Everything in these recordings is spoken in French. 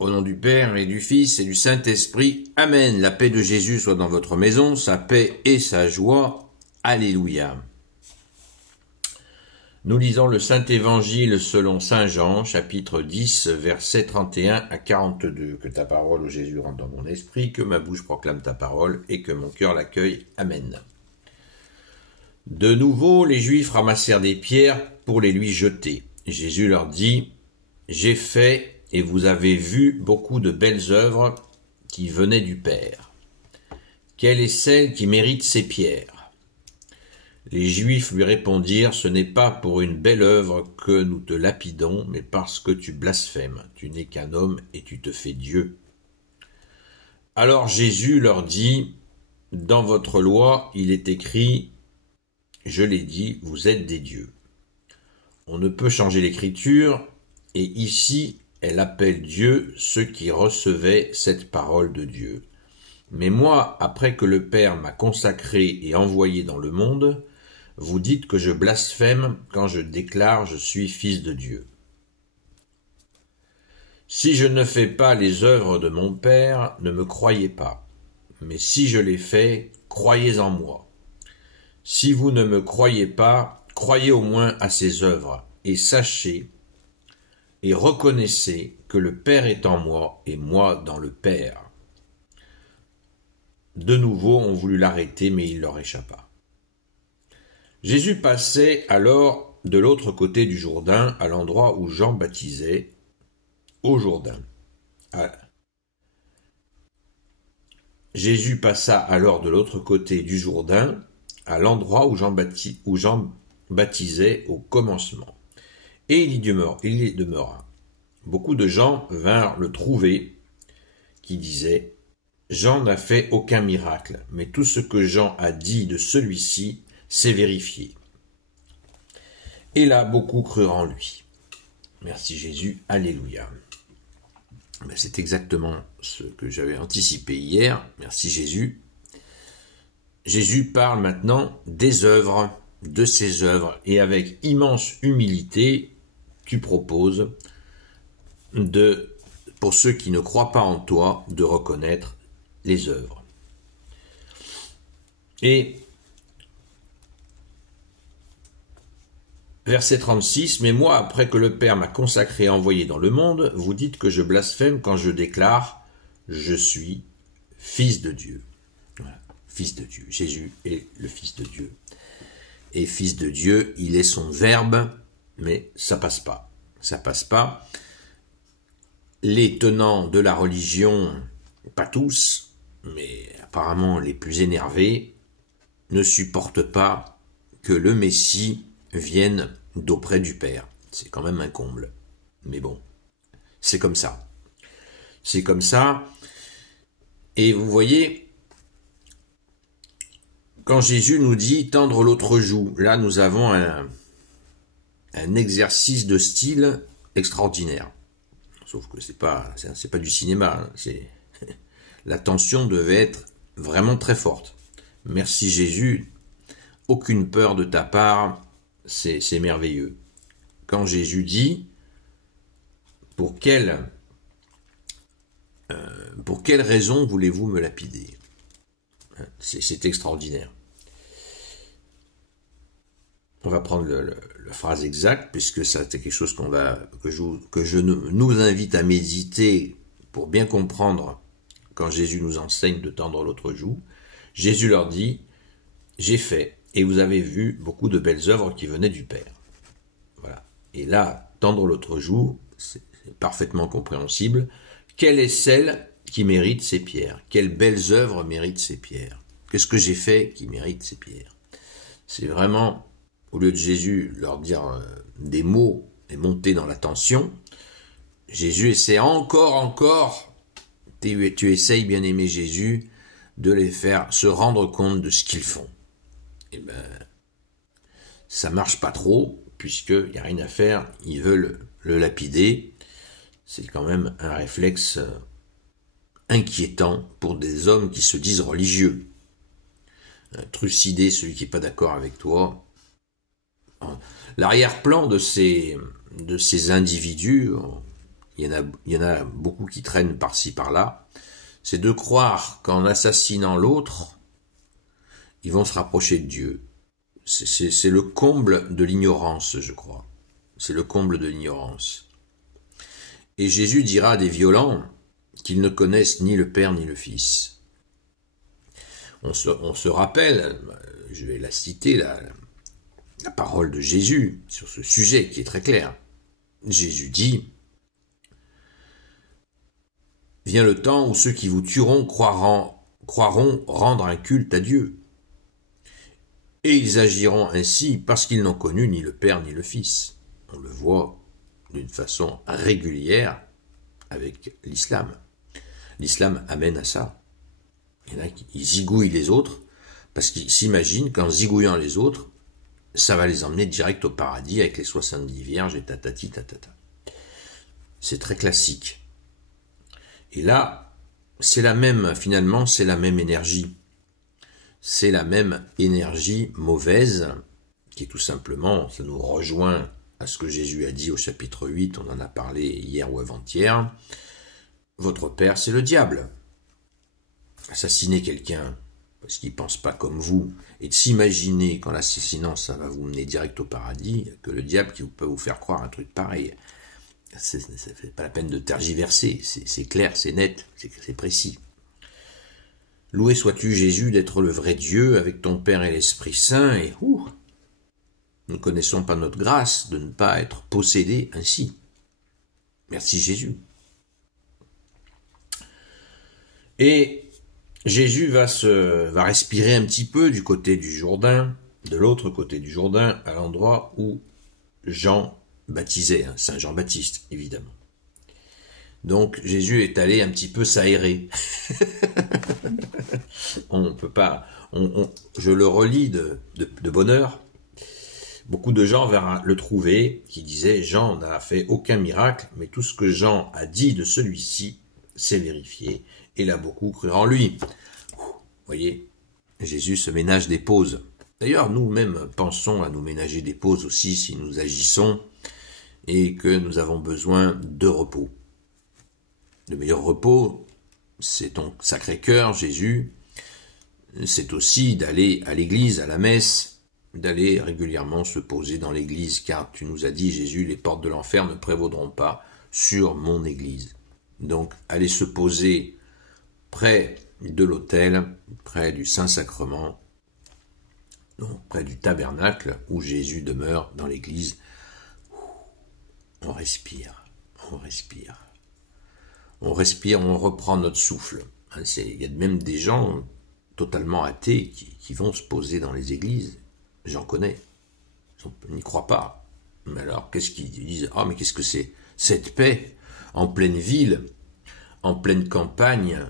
Au nom du Père et du Fils et du Saint-Esprit. Amen. La paix de Jésus soit dans votre maison, sa paix et sa joie. Alléluia. Nous lisons le Saint-Évangile selon Saint Jean, chapitre 10, versets 31 à 42. Que ta parole, ô Jésus, rentre dans mon esprit, que ma bouche proclame ta parole et que mon cœur l'accueille. Amen. De nouveau, les Juifs ramassèrent des pierres pour les lui jeter. Jésus leur dit, « J'ai fait et vous avez vu beaucoup de belles œuvres qui venaient du Père. Quelle est celle qui mérite ces pierres ?» Les Juifs lui répondirent, « Ce n'est pas pour une belle œuvre que nous te lapidons, mais parce que tu blasphèmes. Tu n'es qu'un homme et tu te fais Dieu. » Alors Jésus leur dit, « Dans votre loi, il est écrit, je l'ai dit, vous êtes des dieux. » On ne peut changer l'écriture, et ici, elle appelle Dieu ceux qui recevaient cette parole de Dieu. Mais moi, après que le Père m'a consacré et envoyé dans le monde, vous dites que je blasphème quand je déclare je suis fils de Dieu. Si je ne fais pas les œuvres de mon Père, ne me croyez pas. Mais si je les fais, croyez en moi. Si vous ne me croyez pas, croyez au moins à ses œuvres, et sachez et reconnaissez que le Père est en moi et moi dans le Père. De nouveau, on voulut l'arrêter, mais il leur échappa. Jésus passait alors de l'autre côté du Jourdain, à l'endroit où Jean baptisait, au Jourdain. Jésus passa alors de l'autre côté du Jourdain, à l'endroit où Jean baptisait au commencement. Et il y demeura. Beaucoup de gens vinrent le trouver, qui disaient « Jean n'a fait aucun miracle, mais tout ce que Jean a dit de celui-ci s'est vérifié. » Et là, beaucoup crurent en lui. Merci Jésus, alléluia. C'est exactement ce que j'avais anticipé hier. Merci Jésus. Jésus parle maintenant des œuvres, de ses œuvres, et avec immense humilité, tu proposes pour ceux qui ne croient pas en toi, de reconnaître les œuvres. Et verset 36, « Mais moi, après que le Père m'a consacré et envoyé dans le monde, vous dites que je blasphème quand je déclare « Je suis fils de Dieu ». Voilà, fils de Dieu. Jésus est le fils de Dieu. Et fils de Dieu, il est son verbe, mais ça passe pas. Ça passe pas. Les tenants de la religion, pas tous, mais apparemment les plus énervés, ne supportent pas que le Messie vienne d'auprès du Père. C'est quand même un comble. Mais bon, c'est comme ça. C'est comme ça. Et vous voyez, quand Jésus nous dit « tendre l'autre joue », là nous avons un exercice de style extraordinaire. Sauf que c'est pas du cinéma. La tension devait être vraiment très forte. Merci Jésus, aucune peur de ta part, c'est merveilleux. Quand Jésus dit « pour quelle raison voulez-vous me lapider ?» C'est extraordinaire. On va prendre la phrase exacte, puisque c'est quelque chose que je nous invite à méditer pour bien comprendre quand Jésus nous enseigne de tendre l'autre joue. Jésus leur dit, « J'ai fait, et vous avez vu beaucoup de belles œuvres qui venaient du Père. » Voilà. Et là, tendre l'autre joue, c'est parfaitement compréhensible. Quelle est celle qui mérite ces pierres? Quelles belles œuvres méritent ces pierres? Qu'est-ce que j'ai fait qui mérite ces pierres? C'est vraiment, au lieu de Jésus leur dire des mots et monter dans la tension, Jésus essaie encore, tu essayes, bien-aimé Jésus, de les faire se rendre compte de ce qu'ils font. Et ça marche pas trop, puisqu'il n'y a rien à faire, ils veulent le lapider. C'est quand même un réflexe inquiétant pour des hommes qui se disent religieux. Trucider celui qui n'est pas d'accord avec toi. L'arrière-plan de ces individus il y en a beaucoup qui traînent par-ci par-là, c'est de croire qu'en assassinant l'autre, ils vont se rapprocher de Dieu. C'est le comble de l'ignorance, je crois. C'est le comble de l'ignorance. Et Jésus dira à des violents qu'ils ne connaissent ni le Père ni le Fils. On se rappelle, je vais la citer, la parole de Jésus sur ce sujet qui est très clair. Jésus dit: « Vient le temps où ceux qui vous tueront croiront rendre un culte à Dieu. Et ils agiront ainsi parce qu'ils n'ont connu ni le Père ni le Fils. » On le voit d'une façon régulière avec l'islam. L'islam amène à ça. Il y en a qui zigouillent les autres parce qu'ils s'imaginent qu'en zigouillant les autres, ça va les emmener direct au paradis avec les 70 vierges et tatati tatata. C'est très classique. Et là, finalement, c'est la même énergie. C'est la même énergie mauvaise qui est tout simplement, ça nous rejoint à ce que Jésus a dit au chapitre 8, on en a parlé hier ou avant-hier. Votre père, c'est le diable. Assassiner quelqu'un parce qu'il ne pense pas comme vous, et de s'imaginer qu'en l'assassinant, ça va vous mener direct au paradis, que le diable qui peut vous faire croire un truc pareil. Ça ne fait pas la peine de tergiverser, c'est clair, c'est net, c'est précis. Loué sois-tu, Jésus, d'être le vrai Dieu avec ton Père et l'Esprit Saint, et nous ne connaissons pas notre grâce de ne pas être possédés ainsi. Merci Jésus. Et Jésus va respirer un petit peu du côté du Jourdain, de l'autre côté du Jourdain, à l'endroit où Jean baptisait, Saint Jean-Baptiste, évidemment. Donc Jésus est allé un petit peu s'aérer. On peut pas, je le relis de bonne heure. Beaucoup de gens vont le trouver qui disaient Jean n'a fait aucun miracle, mais tout ce que Jean a dit de celui-ci, c'est vérifié. Et là, beaucoup crurent en lui. Vous voyez, Jésus se ménage des pauses. D'ailleurs, nous-mêmes pensons à nous ménager des pauses aussi si nous agissons et que nous avons besoin de repos. Le meilleur repos, c'est ton Sacré-Cœur, Jésus. C'est aussi d'aller à l'église, à la messe, d'aller régulièrement se poser dans l'église, car tu nous as dit, Jésus, les portes de l'enfer ne prévaudront pas sur mon église. Donc, aller se poser près de l'autel, près du Saint-Sacrement, donc près du tabernacle où Jésus demeure dans l'église. On respire, on respire. On respire, on reprend notre souffle. Il y a même des gens totalement athées qui vont se poser dans les églises. J'en connais. Ils n'y croient pas. Mais alors, qu'est-ce qu'ils disent? Ah, mais qu'est-ce que c'est? Cette paix en pleine ville, en pleine campagne,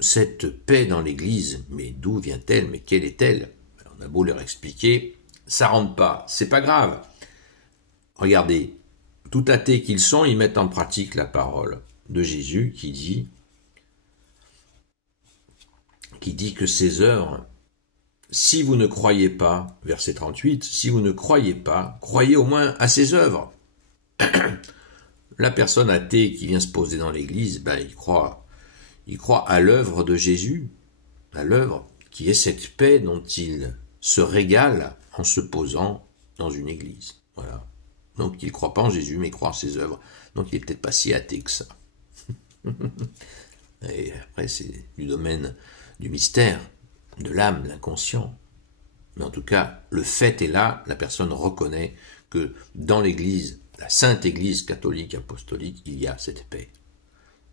cette paix dans l'église, mais d'où vient-elle? Mais quelle est-elle? On a beau leur expliquer, ça rentre pas. C'est pas grave. Regardez, tout athées qu'ils sont, ils mettent en pratique la parole de Jésus qui dit que ces œuvres, si vous ne croyez pas, verset 38, si vous ne croyez pas, croyez au moins à ces œuvres. La personne athée qui vient se poser dans l'église, il croit à l'œuvre de Jésus, à l'œuvre qui est cette paix dont il se régale en se posant dans une église. Voilà. Donc il ne croit pas en Jésus, mais il croit en ses œuvres. Donc il n'est peut-être pas si athée que ça. Et après, c'est du domaine du mystère, de l'âme, l'inconscient. Mais en tout cas, le fait est là, la personne reconnaît que dans l'église, la sainte église catholique apostolique, il y a cette paix.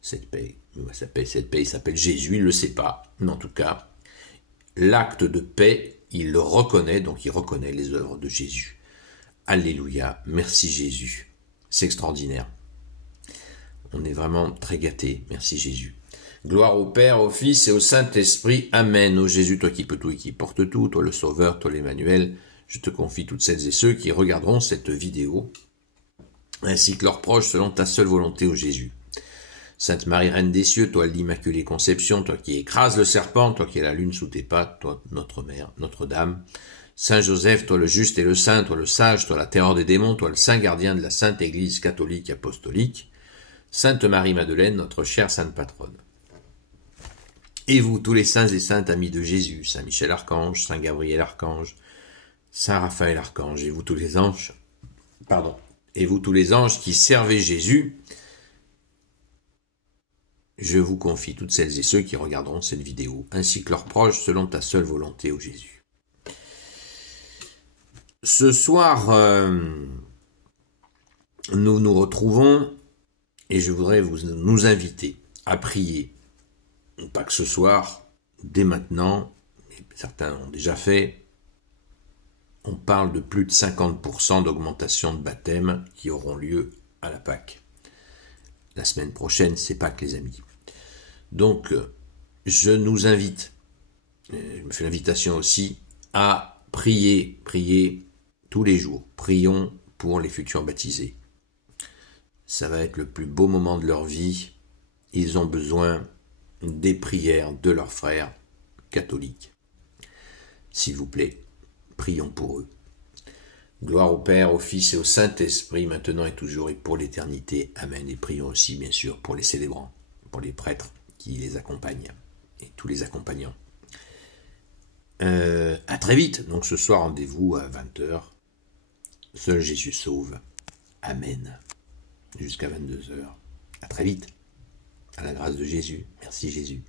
Cette paix, il s'appelle Jésus, il ne le sait pas, mais en tout cas, l'acte de paix, il le reconnaît, donc il reconnaît les œuvres de Jésus. Alléluia, merci Jésus, c'est extraordinaire. On est vraiment très gâtés, merci Jésus. Gloire au Père, au Fils et au Saint-Esprit, Amen. Ô Jésus, toi qui peux tout et qui porte tout, toi le Sauveur, toi l'Emmanuel, je te confie toutes celles et ceux qui regarderont cette vidéo, ainsi que leurs proches selon ta seule volonté, ô Jésus. Sainte Marie, Reine des cieux, toi l'Immaculée Conception, toi qui écrases le serpent, toi qui as la lune sous tes pattes, toi notre Mère, Notre-Dame. Saint Joseph, toi le juste et le saint, toi le sage, toi la terreur des démons, toi le saint gardien de la Sainte Église catholique apostolique. Sainte Marie-Madeleine, notre chère Sainte Patronne. Et vous, tous les saints et saintes amis de Jésus, Saint Michel Archange, Saint Gabriel Archange, Saint Raphaël Archange, et vous tous les anges, et vous tous les anges qui servez Jésus, je vous confie toutes celles et ceux qui regarderont cette vidéo, ainsi que leurs proches, selon ta seule volonté, ô Jésus. Ce soir, nous nous retrouvons, et je voudrais nous inviter à prier. Pas que ce soir, dès maintenant, mais certains l'ont déjà fait, on parle de plus de 50% d'augmentation de baptêmes qui auront lieu à la Pâque. La semaine prochaine, c'est Pâques, les amis. Donc, je nous invite, je me fais l'invitation aussi, à prier tous les jours. Prions pour les futurs baptisés. Ça va être le plus beau moment de leur vie. Ils ont besoin des prières de leurs frères catholiques. S'il vous plaît, prions pour eux. Gloire au Père, au Fils et au Saint-Esprit, maintenant et toujours et pour l'éternité. Amen. Et prions aussi, bien sûr, pour les célébrants, pour les prêtres qui les accompagnent et tous les accompagnants. À très vite. Donc ce soir, rendez-vous à 20h. Seul Jésus sauve. Amen. Jusqu'à 22h. À très vite. À la grâce de Jésus. Merci Jésus.